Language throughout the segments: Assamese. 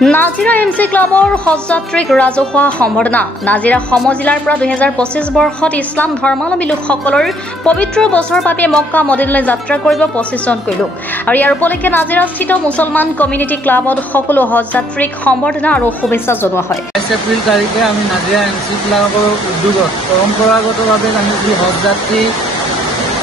নাজিৰা এমচি ক্লাবৰ হজযাত্ৰীক ৰাজহুৱা সম্বৰ্ধনা। নাজিৰা সমজিলাৰ পৰা 2025 বৰ্ষত ইছলাম ধৰ্মাৱলম্বী লোকসকলৰ পবিত্ৰ বছৰৰ বাবে মক্কা মদিনালৈ যাত্ৰা কৰিব 25 জনকৈ লোক। আৰু ইয়াৰ উপলক্ষে নাজিৰাস্থিত মুছলমান কমিউনিটি ক্লাবত সকলো হজযাত্ৰীক সম্বৰ্ধনা আৰু শুভেচ্ছা জনোৱা হয়। 22 এপ্ৰিল তাৰিখে আমি নাজিৰা এমচি ক্লাবৰ উদ্যোগত পৰম্পৰাগতভাৱে আমি যি হজযাত্ৰী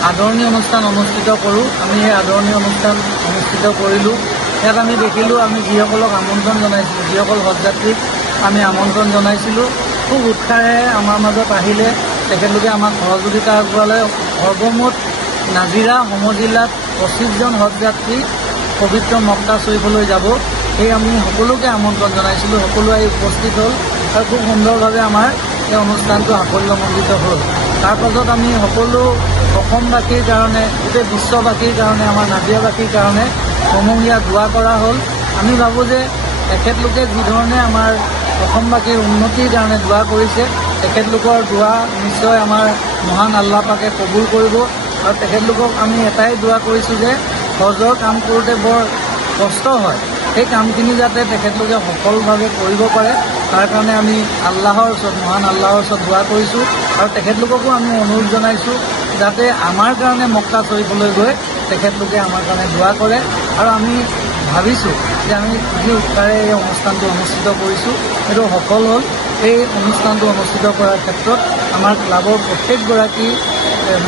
আদৰণীয় অনুষ্ঠান অনুষ্ঠিত কৰোঁ, আমি সেই আদৰণীয় অনুষ্ঠান অনুষ্ঠিত কৰিলোঁ। ইয়াত আমি দেখিলোঁ, আমি যিসকলক আমন্ত্ৰণ জনাইছিলোঁ, যিসকল হজযাত্ৰীক আমি আমন্ত্ৰণ জনাইছিলোঁ, খুব উৎসাহেৰে আমাৰ মাজত আহিলে, তেখেতলোকে আমাক সহযোগিতা আগবঢ়ালে। সৰ্বমুঠ নাজিৰা সমজিলাত 25 জন হজযাত্ৰী পবিত্ৰ মক্কা শ্বৰীফলৈ যাব, সেই আমি সকলোকে আমন্ত্ৰণ জনাইছিলোঁ। সকলো আহি উপস্থিত হ'ল আৰু খুব সুন্দৰভাৱে আমাৰ এই অনুষ্ঠানটো সাফল্যমণ্ডিত হ'ল। তাৰ পাছত আমি সকলো অসমবাসীৰ কাৰণে, গোটেই বিশ্ববাসীৰ কাৰণে, আমাৰ নাজিৰাবাসীৰ কাৰণে সমূহীয়া দোৱা কৰা হ'ল। আমি ভাবোঁ যে তেখেতলোকে যিধৰণে আমাৰ অসমবাসীৰ উন্নতিৰ কাৰণে দোৱা কৰিছে, তেখেতলোকৰ দোৱা নিশ্চয় আমাৰ মহান আল্লাহ পাকে কবুল কৰিব। আৰু তেখেতলোকক আমি এটাই দোৱা কৰিছোঁ যে হজৰ কাম কৰোঁতে বৰ কষ্ট হয়, সেই কামখিনি যাতে তেখেতলোকে সফলভাৱে কৰিব পাৰে, তাৰ কাৰণে আমি আল্লাহৰ ওচৰত, মহান আল্লাহৰ ওচৰত দোৱা কৰিছোঁ। আৰু তেখেতলোককো আমি অনুৰোধ জনাইছোঁ যাতে আমাৰ কাৰণে মক্কা শ্বৰীফলৈ গৈ তেখেতলোকে আমাৰ কাৰণে দোৱা কৰে। আৰু আমি ভাবিছোঁ যে আমি যি উৎসাহেৰে এই অনুষ্ঠানটো অনুষ্ঠিত কৰিছোঁ, সেইটো সফল হ'ল। এই অনুষ্ঠানটো অনুষ্ঠিত কৰাৰ ক্ষেত্ৰত আমাৰ ক্লাবৰ প্ৰত্যেকগৰাকী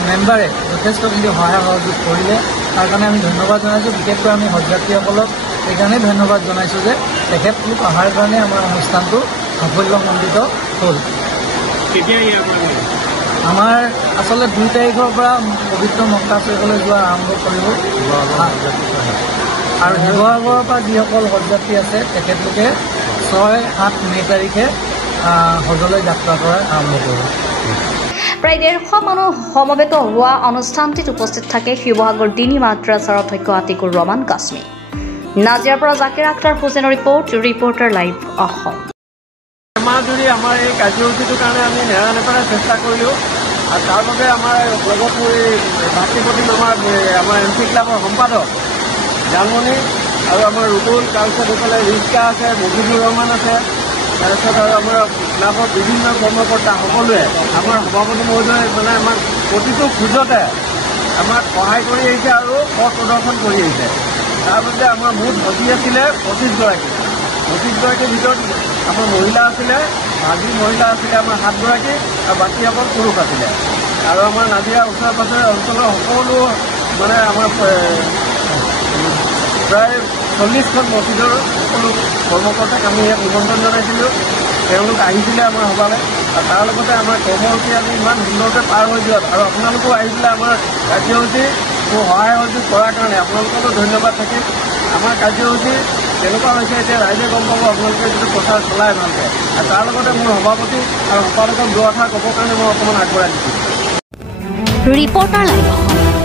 মেম্বাৰে যথেষ্টখিনি সহায় সহযোগ কৰিলে, তাৰ কাৰণে আমি ধন্যবাদ জনাইছোঁ। বিশেষকৈ আমি হজযাত্ৰীসকলক সেইকাৰণেই ধন্যবাদ জনাইছোঁ যে তেখেতলোক অহাৰ কাৰণে আমাৰ অনুষ্ঠানটো সাফল্যমণ্ডিত হ'ল। আমাৰ আচলতে 2 তাৰিখৰ পৰা পবিত্ৰ মক্কা শ্বৰীফলৈ যোৱা আৰম্ভ কৰিব। আৰু শিৱসাগৰৰ পৰা যিসকল হজযাত্ৰী আছে তেখেতলোকে 6-7 মে তাৰিখে হজলৈ যাত্ৰা কৰাৰ আৰম্ভ কৰিব। প্ৰায় 150 মানুহ সমবেত হোৱা অনুষ্ঠানটিত উপস্থিত থাকে শিৱসাগৰ দিনী মাদ্ৰাছাৰ অধ্যক্ষ আতিকুৰ ৰহমান কাশ্মী। নাজিৰাৰ পৰা জাকিৰ আখতাৰ হুছেইনৰ ৰিপৰ্টাৰ লাইভ অসম। এমাহ ধৰি আমাৰ এই কাৰ্যসূচীটোৰ কাৰণে আমি নেৰানেপেৰা চেষ্টা কৰিলোঁ। আৰু তাৰ বাবে আমাৰ লগত ভাতৃপ্ৰতিম আমাৰ এম চি ক্লাবৰ সম্পাদক জানমণি আৰু আমাৰ ৰুবুল, তাৰপিছত এইফালে ৰিস্কা আছে, মুজিবুৰ ৰহমান আছে, তাৰপিছত আৰু আমাৰ ক্লাবৰ বিভিন্ন কৰ্মকৰ্তা সকলোৱে আমাৰ সভাপতি মহোদয়ে মানে আমাক প্ৰতিটো খোজতে আমাক সহায় কৰি আহিছে আৰু পথ প্ৰদৰ্শন কৰি আহিছে। তাৰ বাবে আমাৰ মুঠ হজী আছিলে 25 গৰাকী। 25 গৰাকীৰ ভিতৰত আমাৰ মহিলা আছিলে, হাজী মহিলা আছিলে আমাৰ 7 গৰাকী, আৰু বাকীসকল পুৰুষ আছিলে। আৰু আমাৰ নাজিৰা ওচৰে পাজৰে অঞ্চলৰ সকলো মানে আমাৰ প্ৰায় 40খন মছজিদৰ সকলো কৰ্মকৰ্তাক আমি ইয়াত নিমন্ত্ৰণ জনাইছিলোঁ। তেওঁলোক আহিছিলে আমাৰ সভালৈ। আৰু তাৰ লগতে আমাৰ কৰ্মসূচী আমি ইমান সুন্দৰকৈ পাৰ হৈ যোৱাত আৰু আপোনালোকেও আহিছিলে আমাৰ কাৰ্যসূচী সহায় সহযোগ কৰাৰ কাৰণে আপোনালোককো ধন্যবাদ থাকিল। আমাৰ কাৰ্যসূচী তেনেকুৱা হৈছে, এতিয়া ৰাইজে গম পাব আপোনালোকে যিটো প্ৰচাৰ চলাই ভালকৈ। আৰু তাৰ লগতে মোৰ সভাপতি আৰু সম্পাদকক দুআষাৰ ক'বৰ কাৰণে মই অকণমান আগবঢ়াই দিছোঁ। Reporter live Assam.